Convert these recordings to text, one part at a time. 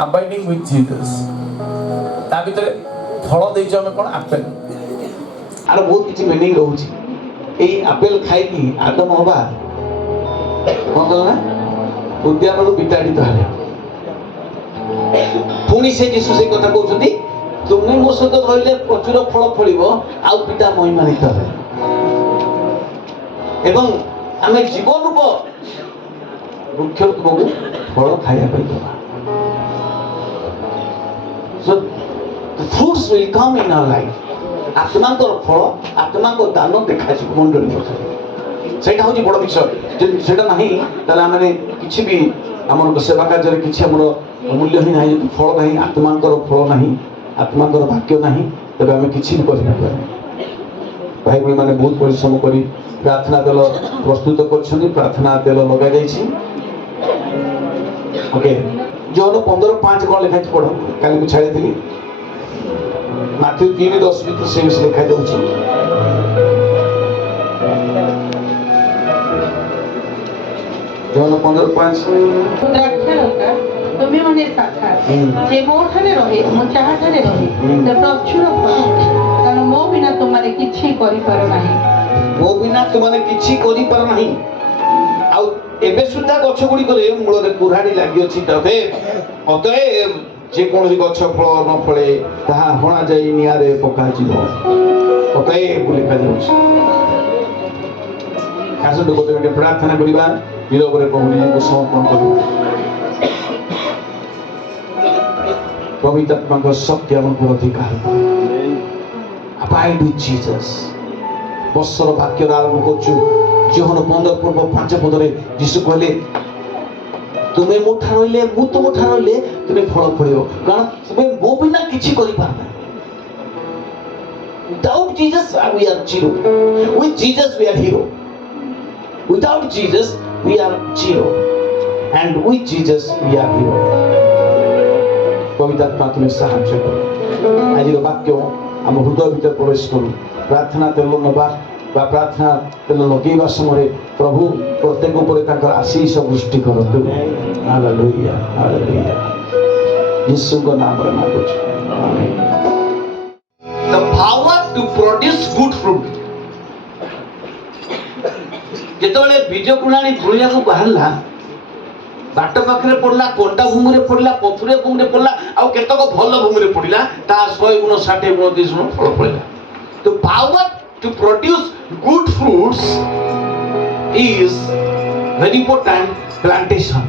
abiding with Jesus ତା ଭିତରେ ଫଳ ଦେଇଛୁ ଆମେ କ'ଣ ଆପେଲ ଆର ବହୁତ କିଛି ମିନିଂ ରହୁଛି। ଏଇ ଆପେଲ ଖାଇକି ଆଦମ ହବା କ'ଣ କଲା ନା ଉଦ୍ୟାନରୁ ବିତାଡ଼ିତ ହେଲେ। ପୁଣି ସେ ଯୀଶୁ ସେଇ କଥା କହୁଛନ୍ତି ତୁମେ ମୋ ସହିତ ରହିଲେ ପ୍ରଚୁର ଫଳ ଫଳିବ ଆଉ ପିତା ମହିମାନ୍ୱିତ ହେବେ ଏବଂ ଆମେ ଜୀବନ ରୂପ ବୃକ୍ଷ ତୁମକୁ ଫଳ ଖାଇବା ପାଇଁ ଦେବା। So the fruits will come in our life. ଆତ୍ମାଙ୍କର ଫଳ ଆତ୍ମାଙ୍କ ଦାନ ଦେଖାଯିବ ମଣ୍ଡଳୀ ପାଖରେ। ସେଇଟା ହେଉଛି ବଡ଼ ବିଷୟ। ଯଦି ସେଇଟା ନାହିଁ ତାହେଲେ ଆମେ କିଛି ବି ଆମର ସେବା କାର୍ଯ୍ୟରେ କିଛି ଆମର ମୂଲ୍ୟ ହିଁ ନାହିଁ। ଯଦି ଫଳ ନାହିଁ ଆତ୍ମାଙ୍କର ଫଳ ନାହିଁ ଆତ୍ମାଙ୍କର ବାକ୍ୟ ନାହିଁ ତେବେ ଆମେ କିଛି ବି କରିପାରିବା। ଭାଇ ଭଉଣୀମାନେ ବହୁତ ପରିଶ୍ରମ କରି ପ୍ରାର୍ଥନା ତେଲ ପ୍ରସ୍ତୁତ କରିଛନ୍ତି। ପ୍ରାର୍ଥନା ତେଲ ଲଗାଯାଇଛି। ଓକେ ଜୋନ 15:5 କ'ଣ ଲେଖା ହେଇଛି ପଢ଼। କାଲି ମୁଁ ଛାଡ଼ିଥିଲି ମାଥ୍ୟୁ 3:10 ଭିତରେ ସେ ବିଷୟ ଲେଖାଯାଉଛି। ଜୋନ 15:5 ଦ୍ରାକ୍ଷାଲତା ତୁମେ ମାନେ ଶାଖା ଯେ ମୋ ଠାରେ ରହେ ମୁଁ ଯାହା ଠାରେ ରହେ ସେ ପ୍ରଚୁର ଫଳ କାରଣ ମୋ ବିନା ତୁମମାନେ କିଛି କରିପାର ନାହିଁ। ମୋ ବିନା ତୁମମାନେ କିଛି କରିପାର ନାହିଁ। ଆଉ ଏବେ ସୁଦ୍ଧା ଗଛ ଗୁଡ଼ିକରେ ମୂଳରେ କୁରାଢ଼ୀ ଲାଗିଅଛି ତେବେ ଅତଏବ ଯେକୌଣସି ଗଛ ଫଳ ନ ଫଳେ ତାହା ହଣାଯାଇ ନିଆଁରେ ପକାଯିବ। ଅତଏବ ଲେଖାଯାଉଛି। ଆସନ୍ତୁ ଗୋଟେ ମିନିଟ୍ ପ୍ରାର୍ଥନା କରିବା। ନିରବରେ ପ୍ରଭୁ ନିଜକୁ ସମର୍ପଣ କରିବା। ପବିତ୍ରାତ୍ମାଙ୍କ ଶକ୍ତି ଆମ ଉପରେ ଅଧିକାର କରେ। Abide with Jesus। ବର୍ଷର ବାକ୍ୟର ଆରମ୍ଭ କରୁଛୁ ଯୋହନ 15:5 ପଦରେ ଯୀଶୁ କହିଲେ ତୁମେ ମୋ ଠାରେ ରହିଲେ ମୁଁ ତୁମ ଠାରେ ରହିଲେ ତୁମେ ଫଳ ଫଳିବ କାରଣ ତୁମେ ମୋ ବିନା କିଛି କରିପାର ନାହିଁ। Without Jesus we are zero. With Jesus we are hero. Without Jesus we are zero. And with Jesus we are hero. ପବିତ୍ର ଆତ୍ମା ତୁମେ ସାହାଯ୍ୟ କର। ଆଜିର ବାକ୍ୟ ଆମ ହୃଦୟ ଭିତରେ ପ୍ରବେଶ କରୁ। ପ୍ରାର୍ଥନା ତେଲ ନେବା ବା ପ୍ରାର୍ଥନା ତେଲ ଲଗେଇବା ସମୟରେ ପ୍ରଭୁ ପ୍ରତ୍ୟେକ ଉପରେ ତାଙ୍କର ଆଶୀଷ ବୃଷ୍ଟି କରନ୍ତୁ। ହାଲେଲୁୟା ହାଲେଲୁୟା ଯୀଶୁଙ୍କ ନାମରେ ମାଗୁଛୁ। The power to produce good fruit। ଯେତେବେଳେ ବୀଜ ବୁଣାଣି ବୁଣିବାକୁ ବାହାରିଲା ବାଟ ପାଖରେ ପଡ଼ିଲା କଣ୍ଟା ଭୂମିରେ ପଡ଼ିଲା ପଥୁରିଆ ଭୂମିରେ ପଡ଼ିଲା ଆଉ କେତେକ ଭଲ ଭୂମିରେ ପଡ଼ିଲା ତାହା 100 ଗୁଣ 60 ଗୁଣ 30 ଗୁଣ ଫଳ ଫଳିଲା। The power to produce good fruits is very important plantation।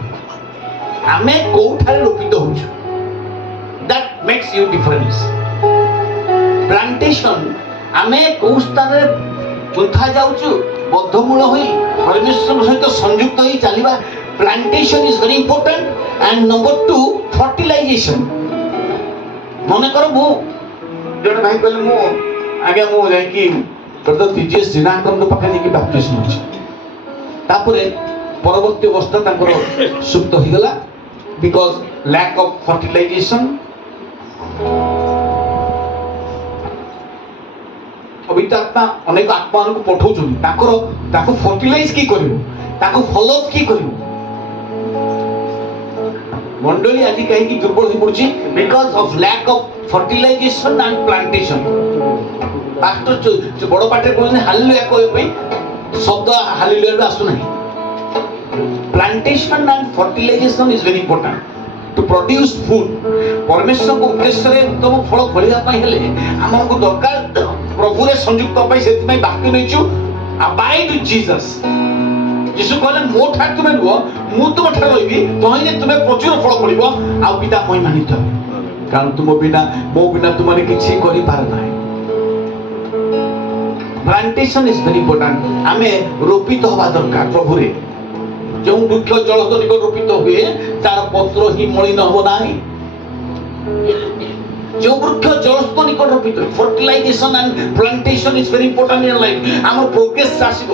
ଆମେ କୋଉଠାରେ ରୋପିତ ହଉଛୁ that makes you difference। plantation ଆମେ କୋଉ ସ୍ଥାନରେ ଗୁନ୍ଥା ଯାଉଛୁ ବଦ୍ଧମୂଳ ହୋଇ ପରମେଶ୍ୱରଙ୍କ ସହିତ ସଂଯୁକ୍ତ ହୋଇ ଚାଲିବା। plantation is very important and number 2 fertilization। ମନେକର ମୁଁ ଜଣେ ଭାଇ କହିଲେ ମୁଁ ଆଜ୍ଞା ମୁଁ ଯାଇକି TGS ଶ୍ରୀନାଥଙ୍କ ପାଖରେ ଯାଇକି ବାପ୍ତିସ୍ମ ଅଛି ତାପରେ ପରବର୍ତ୍ତୀ ଅବସ୍ଥା ତାଙ୍କର ସୁପ୍ତ ହେଇଗଲା ବିକଜ ଲ୍ୟାକ୍ ଅଫ୍ ଫର୍ଟିଲାଇଜେସନ। ପବିତ୍ର ଆତ୍ମା ଅନେକ ଆତ୍ମାମାନଙ୍କୁ ପଠାଉଛନ୍ତି ତାକୁ ଫର୍ଟିଲାଇଜ କି କରିବ ତାକୁ ଫଲୋ କି କରିବ। ମଣ୍ଡଳୀ ଆଜି କାହିଁକି ଦୁର୍ବଳ ହେଇ ପଡୁଛି because of lack of fertilization and plantation. Pastor ବଡ଼ ପାଟିରେ କହୁଛନ୍ତି ହାଲେଲୁୟା କହିବା ପାଇଁ ଶବ୍ଦ ହାଲେଲୁୟାରୁ ଆସୁନାହିଁ। Plantation and fertilization is very important to produce food. ପରମେଶ୍ୱରଙ୍କ ଉଦ୍ଦେଶ୍ୟରେ ଉତ୍ତମ ଫଳ ଫଳିବା ପାଇଁ ହେଲେ ଆମକୁ ଦରକାର ପ୍ରଭୁରେ ସଂଯୁକ୍ତ ପାଇଁ। ସେଥିପାଇଁ ବାକ୍ୟ ନେଇଛୁ ଆବାଇଡ୍ ୱିଥ୍ ଜିସସ୍। ଯୀଶୁ କହିଲେ ମୋ ଠାରେ ତୁମେ ରୁହ ମୁଁ ତୁମ ଠାରେ ରହିବି ତହିଁରେ ତୁମେ ପ୍ରଚୁର ଫଳ ଫଳିବ ଆଉ ପିତା ମହିମାନ୍ୱିତ ହେବେ କାରଣ ମୋ ବିନା ତୁମେ କିଛି କରିପାର ନାହିଁ। Plantation is very important. ଆମେ ରୋପିତ ହେବା ଦରକାର ପ୍ରଭୁରେ। ଯେଉଁ ବୃକ୍ଷ ଜଳସ୍ତ ନିକଟ ରୋପିତ ହୁଏ ତାର ପତ୍ର ହିଁ ମଳିନ ହେବ ନାହିଁ। ଯେଉଁ ବୃକ୍ଷ ଜଳସ୍ତ ନିକଟ ରୋପିତ ହୁଏ fertilisation and plantation is very important in life. ଆମର ପ୍ରୋଗ୍ରେସ ଆସିବ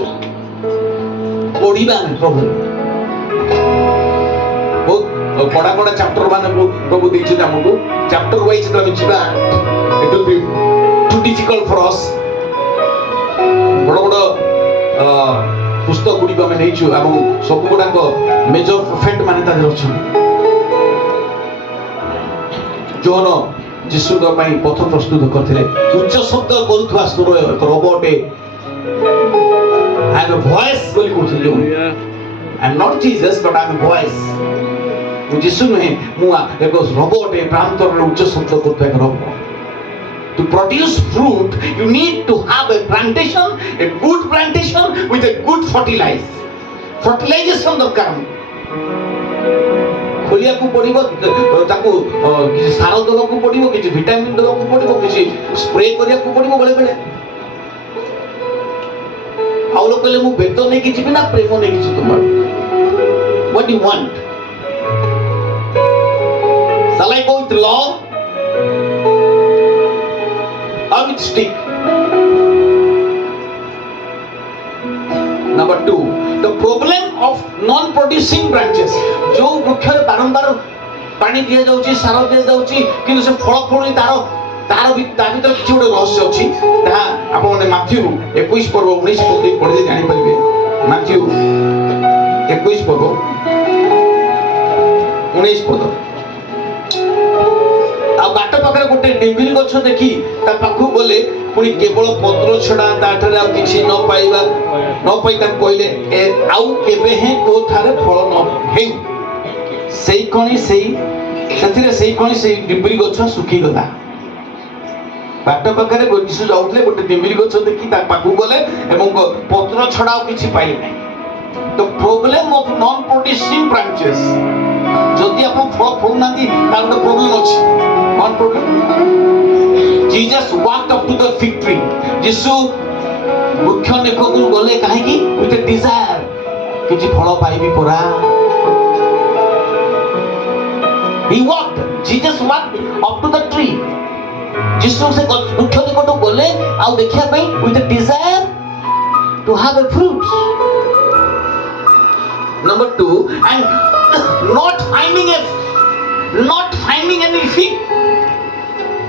ପଢିବା ଆମେ ପ୍ରଭୁରେ। ବହୁତ କଡ଼ା କଡ଼ା ଚାପ୍ଟର ମାନେ ପ୍ରଭୁ ଦେଇଛନ୍ତି ଆମକୁ। ଚାପ୍ଟର ୱାଇଜ ଯେତେବେଳେ ଆମେ ଯିବା it will be too difficult for us. ବଡ଼ ବଡ଼ ପୁସ୍ତକ ଗୁଡ଼ିକ ଆମେ ନେଇଛୁ ଏବଂ ସବୁ ଗୁଡ଼ାକ ମେଜର ପ୍ରଫେଟ ମାନେ ତା ଦେହରେ ଅଛନ୍ତି। ଯୋନ ଯୀଶୁଙ୍କ ପାଇଁ ପଥ ପ୍ରସ୍ତୁତ କରିଥିଲେ ଉଚ୍ଚ ଶବ୍ଦ କରୁଥିବା ସ୍ୱର ଏକ robot I am a voice ବୋଲି କହୁଥିଲେ I am not Jesus but I am a voice ମୁଁ ଯୀଶୁ ନୁହେଁ ମୁଁ ଏକ ରୋବଟ ପ୍ରାନ୍ତରରେ ଉଚ୍ଚ ଶବ୍ଦ କରୁଥିବା ଏକ robot To produce fruit, you need to have a plantation, a good plantation with a good fertilization ଦରକାର ଖୋଲିବାକୁ ପଡ଼ିବ ତାକୁ କିଛି ସାର ଦେବାକୁ ପଡ଼ିବ କିଛି ଭିଟାମିନ୍ ଦେବାକୁ ପଡ଼ିବ କିଛି ସ୍ପ୍ରେ କରିବାକୁ ପଡ଼ିବ ବେଳେ ବେଳେ ଆଉ ଲୋକ କହିଲେ ମୁଁ ବେତ ନେଇକି ଯିବି ନା ପ୍ରେମ ନେଇକି ଯିବି ତୁମର What do you want? Shall I go with love or with stick? Number 2, the problem of non-producing branches. जो वृक्षरे बारंबार पानी दिया जाउची सार दिया जाउची किंतु से फल फळुनी तार भी ता भीतर किछि गोटे रहस्य अछि ता आपण माने माथ्यू 21 पर्व 19 पद पढि जानि परिबे माथ्यू 21 पर्व 19 पद आ बाट पाखरे गोटे डेबिल गछ देखि ता पाखु गले पुनी केवल पत्र छडा ताठरे आ किछि न पाइबा न पाइ ता कहले आउ केबे हे तो थारे फल न हेउ सेई कोनी सेई सेथिरे सेई कोनी सेई डिबिली गछ सुखी गला बाट पाखरे गोजिसु जाउतले गोटे डिबिली गछ देखि ता पाखु गले एवं पत्र छडा किछि पाइले नै the problem of non producing branches जदि आप फल फुलनाती तार गोटे प्रॉब्लम अछि one problem Jesus walked up to the fig tree. यीशु वृक्ष निकटକୁ गले काहेकि with a desire किछि फल पाइबी परा He walked. Jesus walked up to the tree. यीशु से वृक्ष निकटକୁ गले आ देखिया ପାଇଁ with a desire to have a fruit. Number 2, and not finding any fig.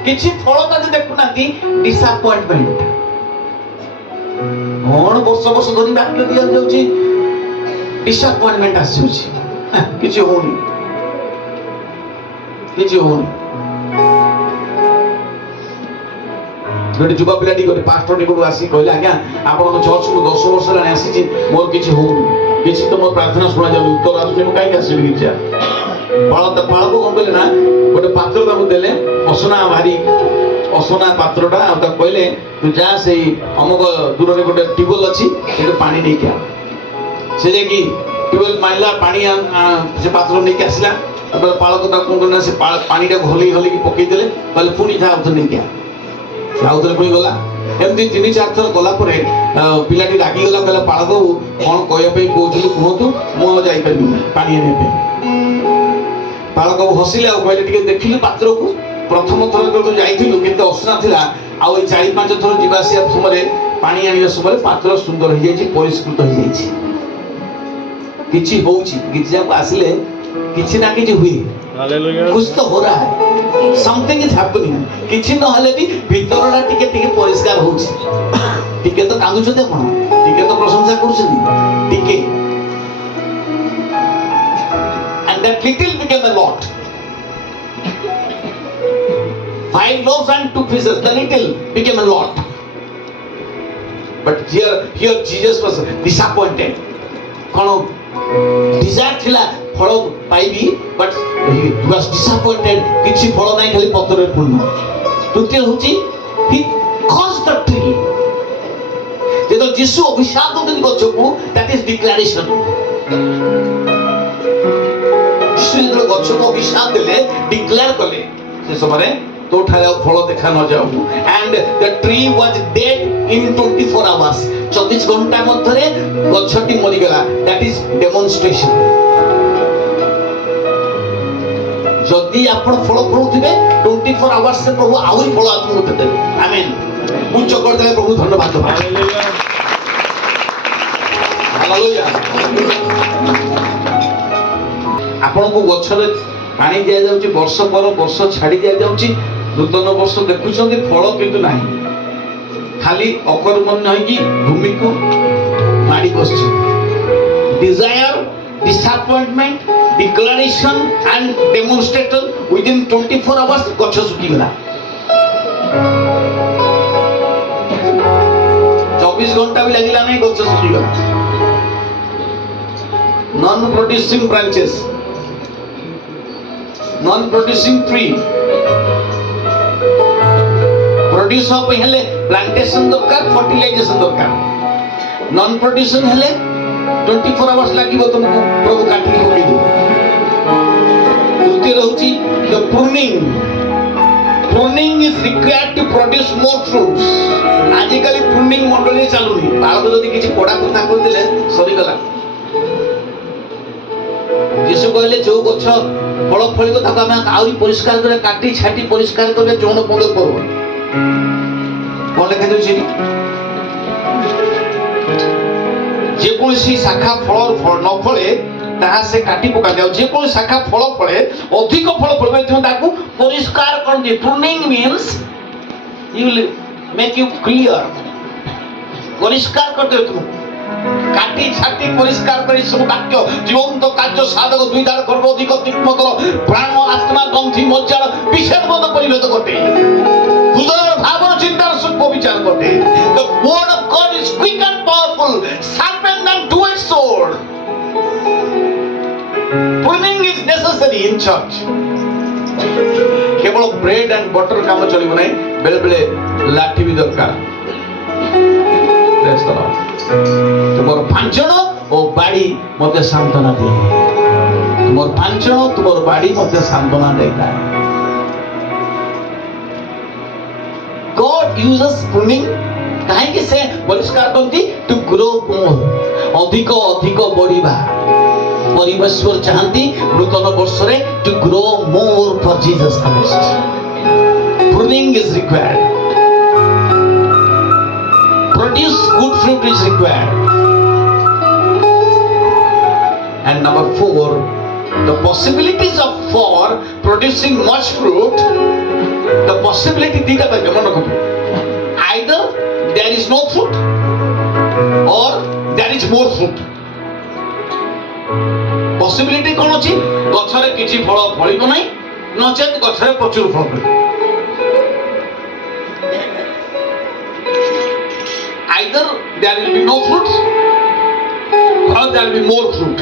किछि फल ताजे देखुनाती डिसअपॉइंटमेंट कोन वर्ष धरि बाक्य दिया जाउची डिसअपॉइंटमेंट आसुची किछि होनी गोटे युवा पिलाटी गोटे पास्टर निकट आसी कहले आज्ञा आपण चर्च को 10 वर्ष लाने आसी मोर किछि होनी किछि तो मोर प्रार्थना सुना जाउ उत्तर आसुनी मु काई आसी बिचा बाळक को कहले ना गोटे पात्र ताको देले असना पात्रटा आ ता कहले तू जा से अमुक दूर रे गोटे टिबल अछि एते पानी नै क्या से जे की टिबल माइला पानी से पात्र नै के आसला तब बाळक ता कोन ना से पानी टा घोली की पकई देले कहले पुनी जा उत नै क्या आउतले पुनी गला एमती 3-4 थर गला परे पिलाटी रागी गला कहला बाळक कोन कहय पे कोजलु कहतु मो जाई परबी पानी नै पे बालक हसिले कहले टिके देखिलु पात्र को प्रथम थर को जाइथिलु केते असना थिला आ 4-5 थर जीवासिया समय पानी आनिया समय पात्र सुंदर हो जाइछि परिष्कृत हो जाइछि किछि होउछि किछि जाको आसिले किछि ना किछि हुई हालेलुया कुछ तो हो रहा है समथिंग इज हैपनिंग किछि न हले भी भीतरला टिके परिष्कार होउछि टिके तो कांदु छते कोन टिके तो प्रशंसा करछथि टिके and that little became a lot 5 loaves and 2 fishes the little became a lot but here Jesus was disappointed kono desire thila phalo paibi but he was disappointed kichi phalo nai khali patore purna tuti hochi he caused the tree jeto Jesus abhishap dodini gochoku that is declaration श्रीन्द्र गच्छ को अभिशाप देले डिक्लेयर करले से समय तो ठाले फल देखा न जाऊ and the tree was dead इन 24 आवर्स 24 घंटा मध्यरे गच्छटी मरि गेला दैट इज डेमोन्स्ट्रेशन जदि आपण फल फळुथिबे 24 आवर्स से प्रभु आउरी फल आपको देबे आमेन उच्च कर दे प्रभु धन्यवाद हालेलुया हालेलुया आपण को गछरे पानी दिया जाउची वर्ष पर वर्ष छाडी दिया जाउची नूतन वर्ष देखुछंती फल किंतु नाही खाली अकर्मण्य है कि भूमि को मारी बसछ disappointment, declaration and demonstration within 24 hours ଗଛ ଶୁଖିଗଲା। 24 ଘଣ୍ଟା ବି ଲାଗିଲା ନାହିଁ, ଗଛ ଶୁଖିଗଲା। non producing branches, non producing tree, produce ହବା ପାଇଁ ହେଲେ ପ୍ଲାଣ୍ଟେସନ ଦରକାର, ଫର୍ଟିଲାଇଜେସନ ଦରକାର। non producing ହେଲେ 24 hours ଲାଗିବ ତୁମକୁ ପ୍ରଭୁ କାଟିକି ପକେଇଦେବ। ତୃତୀୟ ରହୁଛି the pruning is required to produce more fruits। ଆଜିକାଲି pruning ମଣ୍ଡଳୀ ଚାଲୁନି, ବାଳକୁ ଯଦି କିଛି ପୋଡ଼ା କଥା କହିଦେଲେ ସରିଗଲା। ଯୀଶୁ କହିଲେ ଯୋଉ ଗଛ ଫଳ ଫଳିବ ତାକୁ ଆମେ ଆହୁରି ପରିଷ୍କାର କରିବା, କାଟି ଛାଟି ପରିଷ୍କାର କରିବା, ଯୌନ ପନ୍ଦର ପର୍ବ। କଣ ଲେଖାଯାଉଛି ସେଠି? ଯେକୌଣସି ଶାଖା ଫଳ ନ ଫଳେ ତାହା ସେ କାଟି ପକାନ୍ତି, ଆଉ ଯେକୌଣସି ଶାଖା ଫଳ ଫଳେ ଅଧିକ ଫଳ ଫଳିବ ଏଥିପାଇଁ ତାକୁ ପରିଷ୍କାର କରନ୍ତି। pruning means you will make you clear, ପରିଷ୍କାର କରିଦେବେ ତୁମକୁ, କାଟି ଛାଟି ପରିଷ୍କାର କରି ସବୁ ବାକ୍ୟ ଜୀବନ୍ତ କାର୍ଯ୍ୟ ସାଧକ ଦୁଇ ଧାର କର୍ମ ଅଧିକ ତୀକ୍ଷ୍ଣତର ପ୍ରାଣ ଆତ୍ମା ଗନ୍ଧି ମଜ୍ଜାର ବିଷୟ ମତ ପରିଭେଦ ଘଟେ, ହୃଦୟର ଭାବର ଚିନ୍ତାର ସୂକ୍ଷ୍ମ ବିଚାର ଘଟେ। The word of God is quick and powerful, sharper than two-edged sword. Pruning is necessary in church. କେବଳ ବ୍ରେଡ୍ ଆଣ୍ଡ ବଟର କାମ ଚଳିବ ନାହିଁ, ବେଳେ ବେଳେ ଲାଠି ବି ଦରକାର। ତୁମର ପାଞ୍ଚଣ ଓ ବାଡ଼ି ମତେ ସାନ୍ତ୍ୱନା ଦିଏ, ତୁମର ପାଞ୍ଚଣ ତୁମର ବାଡ଼ି ମତେ ସାନ୍ତ୍ୱନା ଦେଇଥାଏ। God uses pruning, କାହିଁକି ସେ ପରିଷ୍କାର କରନ୍ତି? to grow more, ଅଧିକ ଅଧିକ ବଢିବା। ପରିବେଶ୍ୱର ଚାହାନ୍ତି ନୂତନ ବର୍ଷରେ to grow more for Jesus Christ. Pruning is required. Produce good fruit is required. And number 4, the possibilities for producing much fruit, the possibility dita thake mone rakho, either there is no fruit or there is more fruit। possibility কোন ଅଛି? ଗଛରେ କିଛି ଫଳ ଫଳିବ ନାହିଁ, ନଚେତ ଗଛରେ ପ୍ରଚୁର ଫଳ ଫଳିବ। either there will be no fruits or there will be more fruit।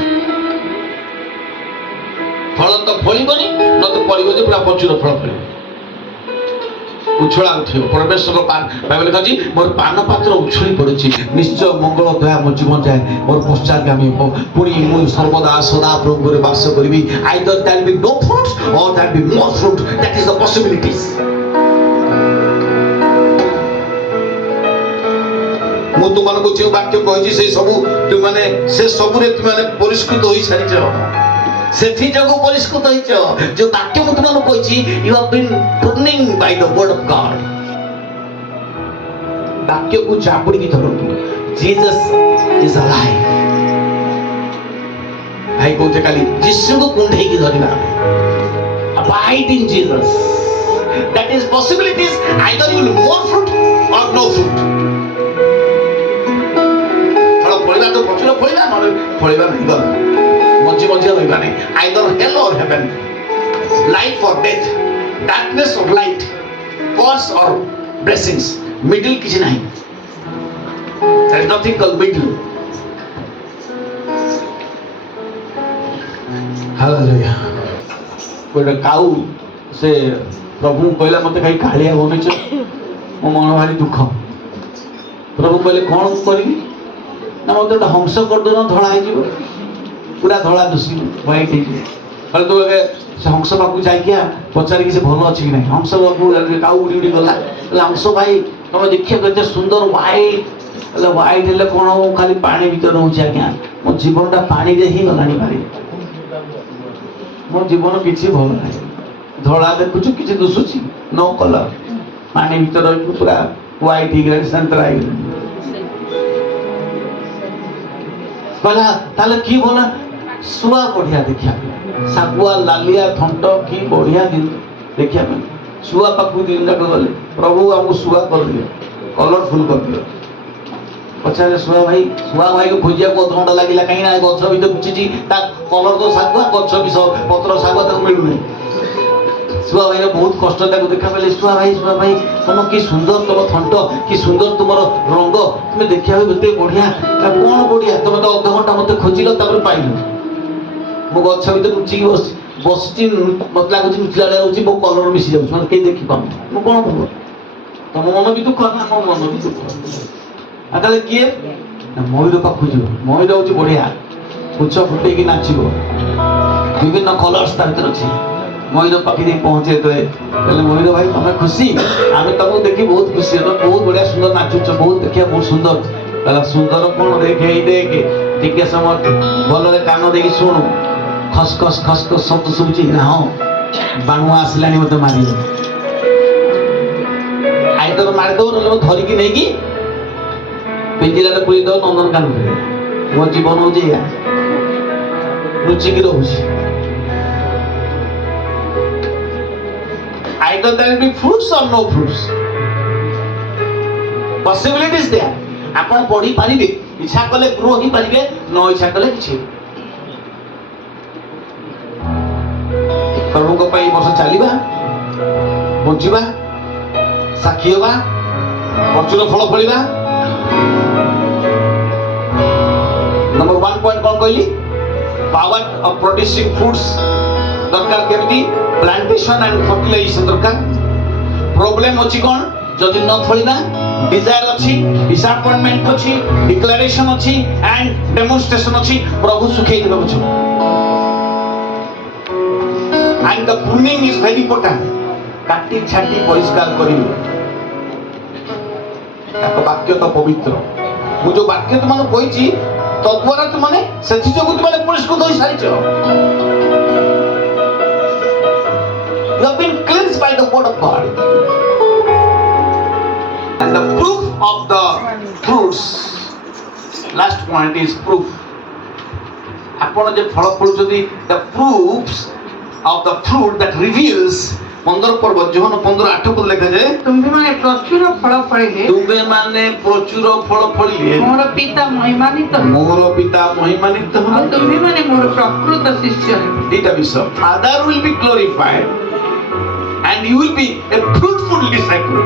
ଫଳ ତ ଫଳିବନି, ନ ତ ଫଳିବ ଯେ ପୁରା ପ୍ରଚୁର ଫଳ ଫଳିବ, ଉଛଳା ଉଠିବ। ପରମେଶ୍ୱର ବାଇବେଲ କହୁଛି ମୋର ପାନ ପାତ୍ର ଉଛୁଳି ପଡୁଛି, ନିଶ୍ଚୟ ମଙ୍ଗଳ ଦୟା ମୋ ଜୀବନ ଯାଏ ମୋର ପଶ୍ଚାତଗାମୀ ହେବ, ପୁଣି ମୁଁ ସର୍ବଦା ସଦା ପ୍ରଭୁରେ ବାସ କରିବି। either there will be no fruits or there will be more fruit, that is the possibilities। ମୁଁ ତୁମମାନଙ୍କୁ ଯେଉଁ ବାକ୍ୟ କହିଛି ସେ ସବୁ ତୁମାନେ ସେ ସବୁରେ ତୁମାନେ ପରିଷ୍କୃତ ହୋଇସାରିଛ, ସେଥି ଯୋଗୁଁ ପରିଷ୍କୃତ ହେଇଛ। ଯେଉଁ ବାକ୍ୟ ମୁଁ ତୁମମାନଙ୍କୁ କହିଛି, you have been pruning by the word of God। ବାକ୍ୟକୁ ଚାପୁଡ଼ିକି ଧରନ୍ତୁ, Jesus is alive। ଭାଇ କହୁଛେ କାଲି ଯୀଶୁଙ୍କୁ କୁଣ୍ଢେଇକି ଧରିବା, abide in Jesus। that is possibilities, either you will more fruit or no fruit। ଫଳିବା ତ ପ୍ରଚୁର ଫଳିବା, ନହେଲେ ଫଳିବା ନାହିଁ, ଗଲା ମଝି ମଝିରେ ରହିବା ନାହିଁ। either hell or heaven, life or death, darkness or light, curse or blessings, middle କିଛି ନାହିଁ। there is nothing called middle। hallelujah। ଗୋଟେ କାଉ ସେ ପ୍ରଭୁଙ୍କୁ କହିଲା ମତେ କାହିଁ କାଳିଆ ବନେଇଛ, ମୋ ମନ ଭାରି ଦୁଃଖ। ପ୍ରଭୁ କହିଲେ କଣ କରିବି ନା ମତେ ଗୋଟେ ହଂସ କରିଦେଉନ, ଧଳା ହେଇଯିବ, ପୁରା ଧଳା ଦୁଷିବ, ହ୍ୱାଇଟ୍ ହେଇଯିବ। କହିଲେ ତୁ ସେ ହଂସ ପାଖକୁ ଯାଇକି ପଚାରିକି ସେ ଭଲ ଅଛି କି ନାହିଁ। ହଂସ ପାଖକୁ କାଉ ଉଡ଼ି ଉଡ଼ି ଗଲା, ହେଲେ ହଂସ ଭାଇ ତମେ ଦେଖିବାକୁ କେତେ ସୁନ୍ଦର ହ୍ୱାଇଟ୍। ହେଲେ ହ୍ୱାଇଟ୍ ହେଲେ କଣ ହବ, ଖାଲି ପାଣି ଭିତରେ ରହୁଛି ଆଜ୍ଞା, ମୋ ଜୀବନଟା ପାଣିରେ ହିଁ ଗଲାଣି ଭାରି, ମୋ ଜୀବନ କିଛି ଭଲ ନାହିଁ। ଧଳା ଦେଖୁଛୁ, କିଛି ଦୁଷୁଛି, ନୋ କଲର, ପାଣି ଭିତରେ ରହିକି ପୁରା ହ୍ୱାଇଟ୍ ହେଇଗଲାଣି, ସାନ୍ତରା ହେଇଗଲାଣି। କହିଲା ତାହେଲେ କି ଭଲ, ଶୁଆ ବଢିଆ ଦେଖିବା ପାଇଁ, ଶାଗୁଆ ଲାଲିଆ ଥଣ୍ଟ କି ବଢିଆ ଦେଖିବା ପାଇଁ। ଶୁଆ ପାଖକୁ ଦିନ ଯାକ ଗଲେ, ପ୍ରଭୁ ଆମକୁ ଶୁଆ କରିଦିଅ, କଲରଫୁଲ କରିଦିଅ। ପଚାରେ ସୁଆ ଭାଇକୁ ଖୋଜିବାକୁ ଅଧଘଣ୍ଟା ଲାଗିଲା କାହିଁକି ନା ଗଛ ଭିତରେ ଲୁଚିଛି ତା କଲର ତ ଶାଗୁଆ ଗଛ ବି ପତ୍ର ଶାଗୁଆ ତାକୁ ମିଳୁନି ସୁଆ ଭାଇର ବହୁତ କଷ୍ଟ ତାକୁ ଦେଖା ପାଇଲେ ସୁଆ ଭାଇ ତମ କି ସୁନ୍ଦର ତମ ଥଣ୍ଟ କି ସୁନ୍ଦର ତୁମର ରଙ୍ଗ ତୁମେ ଦେଖିବାକୁ ଏତେ ବଢିଆ କଣ ବଢିଆ ତମେ ତ ଅଧଘଣ୍ଟା ମତେ ଖୋଜିଲ ତାପରେ ପାଇଲ ମୁଁ ଗଛ ଭିତରେ ଲୁଚିକି ବସିଛି ମତେ ଲାଗୁଛି ଲୁଚିଲା ଭଳିଆ ହଉଛି ମୋ କଲର ମିଶି ଯାଉଛି ମାନେ କେହି ଦେଖିପାରୁନି ମୁଁ କଣ କରିବ ତମ ମନ ବି ଦୁଃଖ ନା ମୋ ମନ ବି ଦୁଃଖ ଆଉ ତାହେଲେ କିଏ ନା ମୟୂର ପାଖକୁ ଯିବ ମୟୂର ହଉଛି ବଢିଆ ପୁଛ ଫୁଟେଇକି ନାଚିବ ବିଭିନ୍ନ କଲର୍ସ ତା ଭିତରେ ଅଛି ମୟୂର ପାଖି ଦେଇ ପହଞ୍ଚେ ଯେତେବେଳେ କହିଲେ ମୟୂର ଭାଇ ତମେ ଖୁସି ଆମେ ତମକୁ ଦେଖି ବହୁତ ଖୁସି ବହୁତ ବଢିଆ ସୁନ୍ଦର ନାଚୁଛ ବହୁତ ଦେଖିବା ବହୁତ ସୁନ୍ଦର କହିଲା ସୁନ୍ଦର କଣ ଦେଖେ ଏଇ ଦେଖେ ଟିକେ ସମୟ ଭଲରେ କାନ ଦେଇକି ଶୁଣୁ ଖସ ଖସ ଶବ୍ଦ ଶୁଭୁଛି ନା ହଁ ବାଣୁଆ ଆସିଲାଣି ମତେ ମାରିବ ଆଇଦର ମାରିଦବ ନହେଲେ ଧରିକି ନେଇକି ପିଞ୍ଜିରାରେ ପୁରେଇ ଦବ ନନ୍ଦନକାନନରେ ମୋ ଜୀବନ ହଉଛି ଏଇଆ ଲୁଚିକି ରହୁଛି either there will be fruits or no fruits possibilities there ଆପଣ ପଢି ପାରିବେ ଇଚ୍ଛା କଲେ ଗ୍ରୋ ହିଁ ପାରିବେ ନ ଇଚ୍ଛା କଲେ କିଛି ପ୍ରଭୁଙ୍କ ପାଇଁ ବର୍ଷ ଚାଲିବା ବଞ୍ଚିବା ସାକ୍ଷୀ ହେବା ପ୍ରଚୁର ଫଳ ଫଳିବା ନମ୍ବର 1 ପଏଣ୍ଟ କଣ କହିଲି ପାୱାର ଅଫ ପ୍ରଡ୍ୟୁସିଂ ଫୁଡ୍ସ ଦରକାର କେମିତି ପ୍ଲାଣ୍ଟେସନ ଆଣ୍ଡ ଫର୍ଟିଲାଇଜେସନ ଦରକାର ପ୍ରୋବ୍ଲେମ ଅଛି କଣ ଯଦି ନ ଫଳିବା डिजायर अच्छी डिसअपॉइंटमेंट अच्छी डिक्लेरेशन अच्छी एंड डेमोन्स्ट्रेशन अच्छी प्रभु सुखै देबा बुझो and the pruning is very important काटी छाटी परिष्कार करिवे ताको वाक्य तो पवित्र मु जो वाक्य तुम माने कहिची तद्वारा तुम माने सेथि जोगु तुम माने पुरस्कृत होई सारिछो you have been cleansed by the word of God. And the proof of the fruits, last point is proof. ଆପଣ ଯେ ଫଳ ଫଳୁଛନ୍ତି the proofs of the fruit that reveals 15 ପର୍ବ ଯୋହନ 15:8 ପଦ ଲେଖାଯାଏ ତୁମ୍ଭେମାନେ ପ୍ରଚୁର ଫଳ ଫଳିଲେ ତୁମ୍ଭେମାନେ ପ୍ରଚୁର ଫଳ ଫଳିଲେ ମୋର ପିତା ମହିମାନିତ ହେବେ ତୁମ୍ଭେମାନେ ମୋର ପ୍ରକୃତ ଶିଷ୍ୟ ହେବେ ଦିଟା ବିଷୟ Father will be glorified and you will be a fruitful disciple.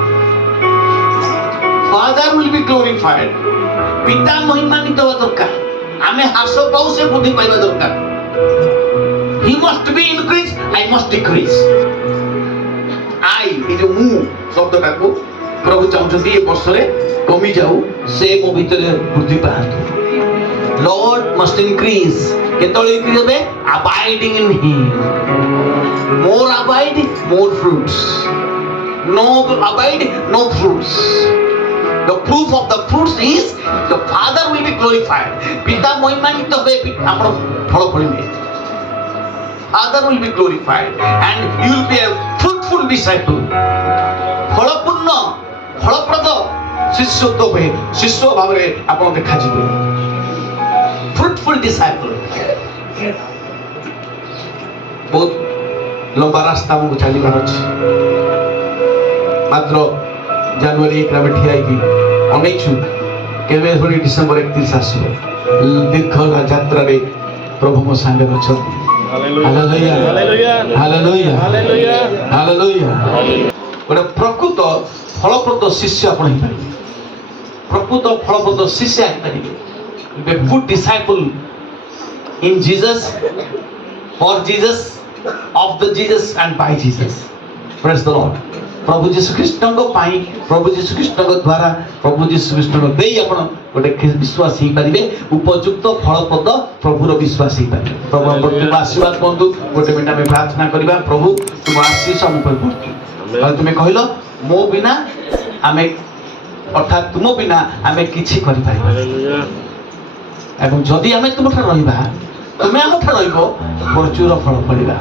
Father will be glorified. पिता महिमानित होवा दरकार आमे हास पाउ से बुद्धि पाइबा दरकार He must be increased, I must decrease. I ए जो मु शब्दटा को प्रभु चाहुचंती ए वर्ष रे कमी जाऊ से मो भीतर बुद्धि पाहतु Lord must increase. केतळे increase होबे abiding in him. More abide, more fruits. No abide, no fruits. The proof of the fruits is the Father will be glorified. Pita महिमानित होबे आपण फळ फळिबे. Father will be glorified and you will be a fruitful disciple. फलपूर्ण फलप्रद शिष्यत्व होबे शिष्य भाबरे आपण देखा जिबे. Fruitful disciple. बहुत लंबा रास्ता हमको चलिबार अछि मात्र जनवरी 1 रे ठिया की अनेछु केबे होली डिसेंबर 31 आसो दीर्घ यात्रा रे प्रभु मो संगे अछथि हालेलुया हालेलुया हालेलुया हालेलुया ओडा प्रकृत फलप्रद शिष्य आपण ही पाइबे प्रकृत फलप्रद शिष्य ही पाइबे be good disciple in Jesus for Jesus of the Jesus and by Jesus. Praise the Lord. प्रभु यीशु ख्रीष्ट को पाई प्रभु यीशु ख्रीष्ट को द्वारा प्रभु यीशु ख्रीष्ट को देई आपण गोटे विश्वास ही परिबे उपयुक्त फलप्रद प्रभुर विश्वास ही परिबे प्रभु तुम आशीर्वाद बंधु गोटे मिनट में प्रार्थना करबा प्रभु तुम आशीष हम पर पड़तु और तुम कहिलो मो बिना आमे अर्थात तुम बिना आमे किछि करि पारिबा एवं जदि आमे तुम ठार रहिबा तुम्हें हम ठार रहिबो प्रचुर फल फलिबा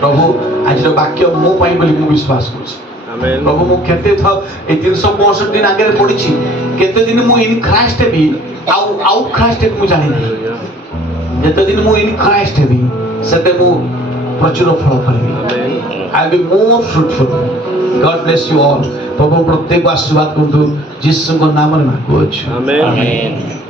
प्रभु आज वाक्य मो पाई बोली मु विश्वास करछि प्रभु मु केते थ ए 365 दिन आगे पडिछि केते दिन मु इन क्राइस्ट भी आउट क्राइस्ट मु जानि नै जेते दिन मु इन क्राइस्ट भी सेते मु प्रचुर फल फलिबी I will be more fruitful God bless you all ପ୍ରଭୁ ପ୍ରତ୍ୟେକ ଆଶୀର୍ବାଦ କରନ୍ତୁ ଯୀଶୁଙ୍କ ନାମରେ ମାଗୁଅଛୁ Amen. Amen.